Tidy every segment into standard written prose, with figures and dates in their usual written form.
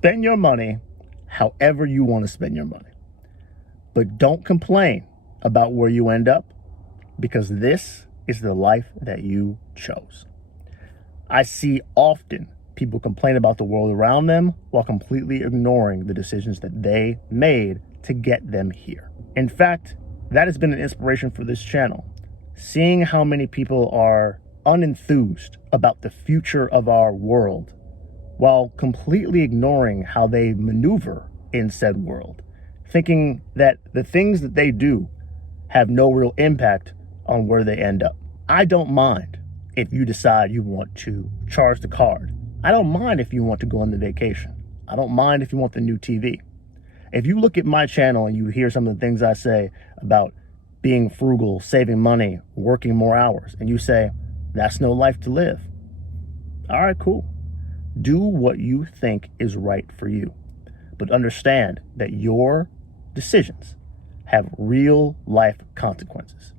Spend your money however you want to spend your money. But don't complain about where you end up, because this is the life that you chose. I see often people complain about the world around them while completely ignoring the decisions that they made to get them here. In fact, that has been an inspiration for this channel. Seeing how many people are unenthused about the future of our world while completely ignoring how they maneuver in said world, thinking that the things that they do have no real impact on where they end up. I don't mind if you decide you want to charge the card. I don't mind if you want to go on the vacation. I don't mind if you want the new TV. If you look at my channel and you hear some of the things I say about being frugal, saving money, working more hours, and you say, that's no life to live. All right, cool. Do what you think is right for you. But understand that your decisions have real life consequences.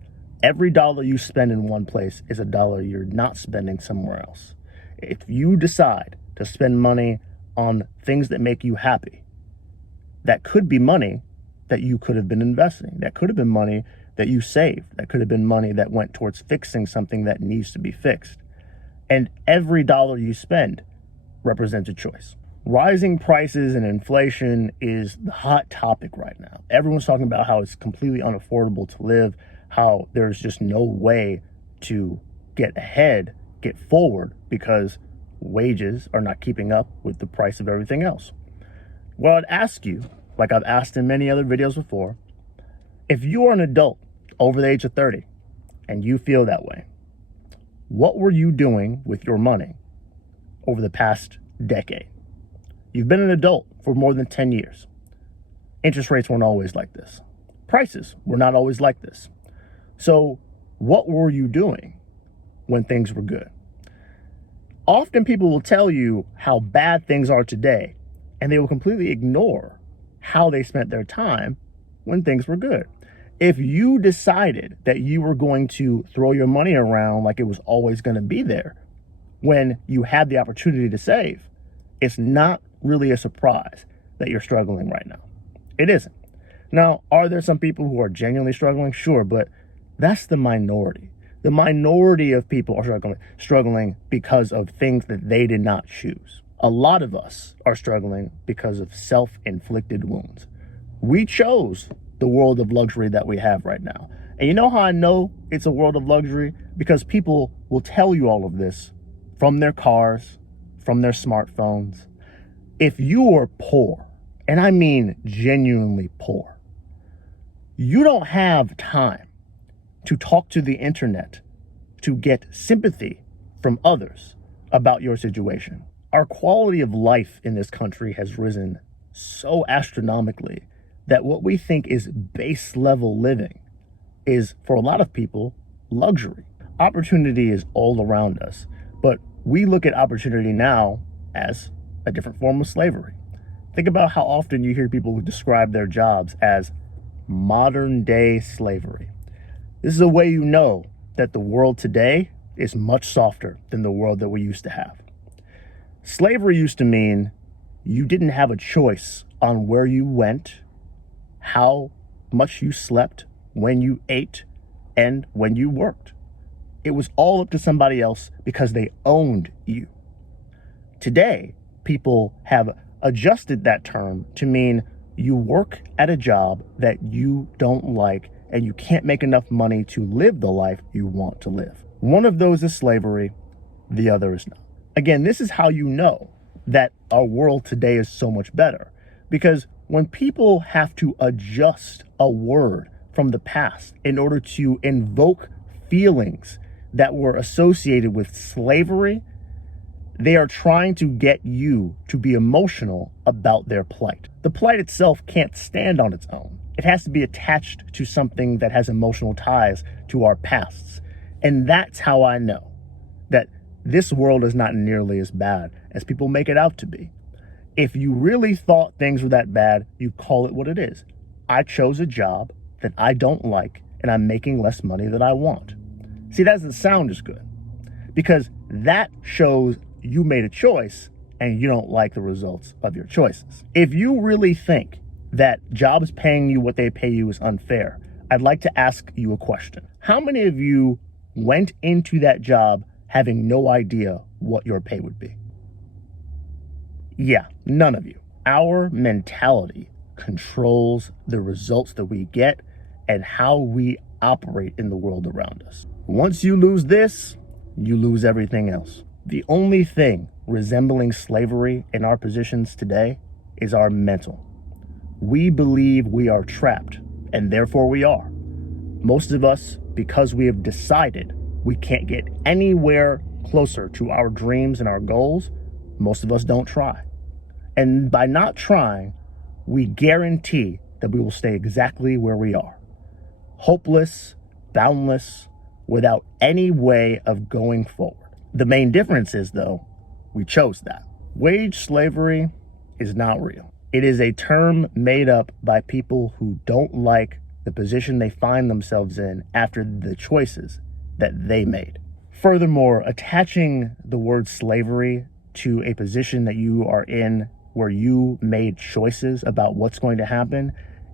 Every dollar you spend in one place is a dollar you're not spending somewhere else. If you decide to spend money on things that make you happy, that could be money that you could have been investing. That could have been money that you saved. That could have been money that went towards fixing something that needs to be fixed. And every dollar you spend represents a choice. Rising prices and inflation is the hot topic right now. Everyone's talking about how it's completely unaffordable to live, how there's just no way to get ahead, get forward, because wages are not keeping up with the price of everything else. Well, I'd ask you, like I've asked in many other videos before, if you are an adult over the age of 30 and you feel that way, what were you doing with your money over the past decade? You've been an adult for more than 10 years. Interest rates weren't always like this. Prices were not always like this. So what were you doing when things were good? Often people will tell you how bad things are today, and they will completely ignore how they spent their time when things were good. If you decided that you were going to throw your money around like it was always going to be there when you had the opportunity to save, it's not really a surprise that you're struggling right now. It isn't. Now, are there some people who are genuinely struggling? Sure, but that's the minority. The minority of people are struggling because of things that they did not choose. A lot of us are struggling because of self-inflicted wounds. We chose the world of luxury that we have right now. And you know how I know it's a world of luxury? Because people will tell you all of this from their cars, from their smartphones. If you are poor, and I mean genuinely poor, you don't have time to talk to the internet to get sympathy from others about your situation. Our quality of life in this country has risen so astronomically that what we think is base level living is, for a lot of people, luxury. Opportunity is all around us, but we look at opportunity now as a different form of slavery. Think about how often you hear people who describe their jobs as modern day slavery. This is a way you know that the world today is much softer than the world that we used to have. Slavery used to mean you didn't have a choice on where you went, how much you slept, when you ate, and when you worked. It was all up to somebody else because they owned you. Today, people have adjusted that term to mean you work at a job that you don't like and you can't make enough money to live the life you want to live. One of those is slavery, the other is not. Again, this is how you know that our world today is so much better, because when people have to adjust a word from the past in order to invoke feelings that were associated with slavery, they are trying to get you to be emotional about their plight. The plight itself can't stand on its own. It has to be attached to something that has emotional ties to our pasts. And that's how I know that this world is not nearly as bad as people make it out to be. If you really thought things were that bad, you call it what it is. I chose a job that I don't like, and I'm making less money than I want. See, that doesn't sound as good, because that shows you made a choice and you don't like the results of your choices. If you really think that jobs paying you what they pay you is unfair, I'd like to ask you a question. How many of you went into that job having no idea what your pay would be? Yeah, none of you. Our mentality controls the results that we get and how we operate in the world around us. Once you lose this, you lose everything else. The only thing resembling slavery in our positions today is our mental. We believe we are trapped, and therefore we are. Most of us, because we have decided we can't get anywhere closer to our dreams and our goals, most of us don't try. And by not trying, we guarantee that we will stay exactly where we are. Hopeless, boundless, without any way of going forward. The main difference is, though, we chose that. Wage slavery is not real. It is a term made up by people who don't like the position they find themselves in after the choices that they made. Furthermore, attaching the word slavery to a position that you are in where you made choices about what's going to happen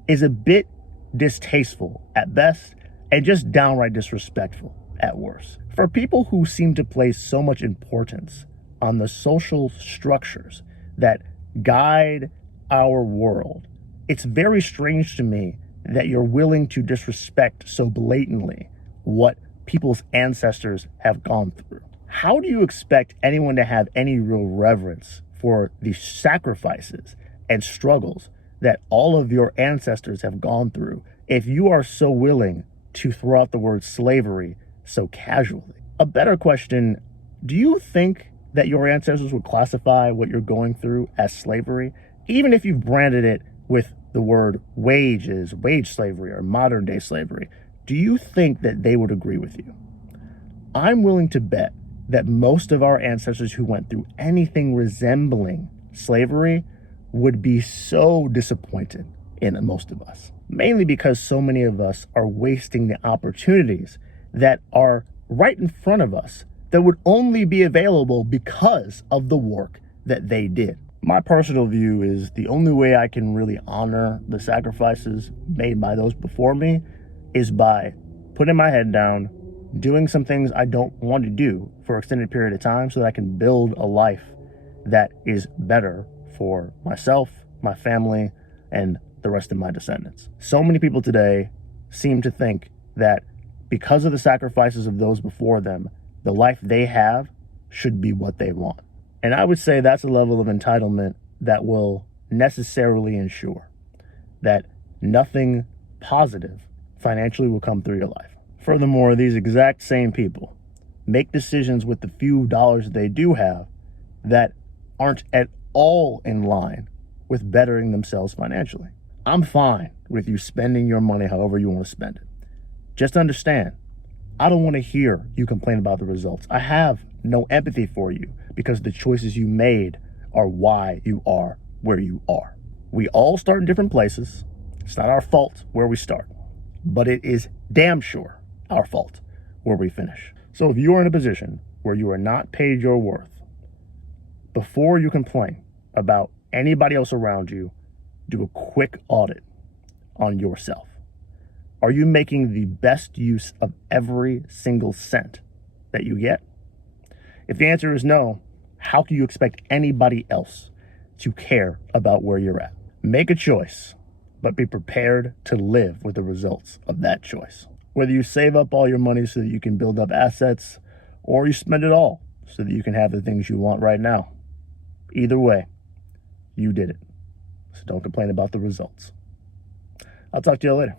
is a bit distasteful at best and just downright disrespectful at worst. For people who seem to place so much importance on the social structures that guide our world, it's very strange to me that you're willing to disrespect so blatantly what people's ancestors have gone through. How do you expect anyone to have any real reverence for the sacrifices and struggles that all of your ancestors have gone through if you are so willing to throw out the word slavery so casually? A better question, do you think that your ancestors would classify what you're going through as slavery, even if you've branded it with the word wages, wage slavery, or modern day slavery? Do you think that they would agree with you? I'm willing to bet that most of our ancestors who went through anything resembling slavery would be so disappointed in most of us, mainly because so many of us are wasting the opportunities that are right in front of us that would only be available because of the work that they did. My personal view is the only way I can really honor the sacrifices made by those before me is by putting my head down, doing some things I don't want to do for an extended period of time so that I can build a life that is better for myself, my family, and the rest of my descendants. So many people today seem to think that because of the sacrifices of those before them, the life they have should be what they want. And I would say that's a level of entitlement that will necessarily ensure that nothing positive financially will come through your life. Furthermore, these exact same people make decisions with the few dollars that they do have that aren't at all in line with bettering themselves financially. I'm fine with you spending your money however you want to spend it. Just understand, I don't want to hear you complain about the results. I have no empathy for you because the choices you made are why you are where you are. We all start in different places. It's not our fault where we start, but it is damn sure our fault where we finish. So if you are in a position where you are not paid your worth, before you complain about anybody else around you, do a quick audit on yourself. Are you making the best use of every single cent that you get? If the answer is no, how can you expect anybody else to care about where you're at? Make a choice, but be prepared to live with the results of that choice. Whether you save up all your money so that you can build up assets, or you spend it all so that you can have the things you want right now. Either way, you did it. So don't complain about the results. I'll talk to you later.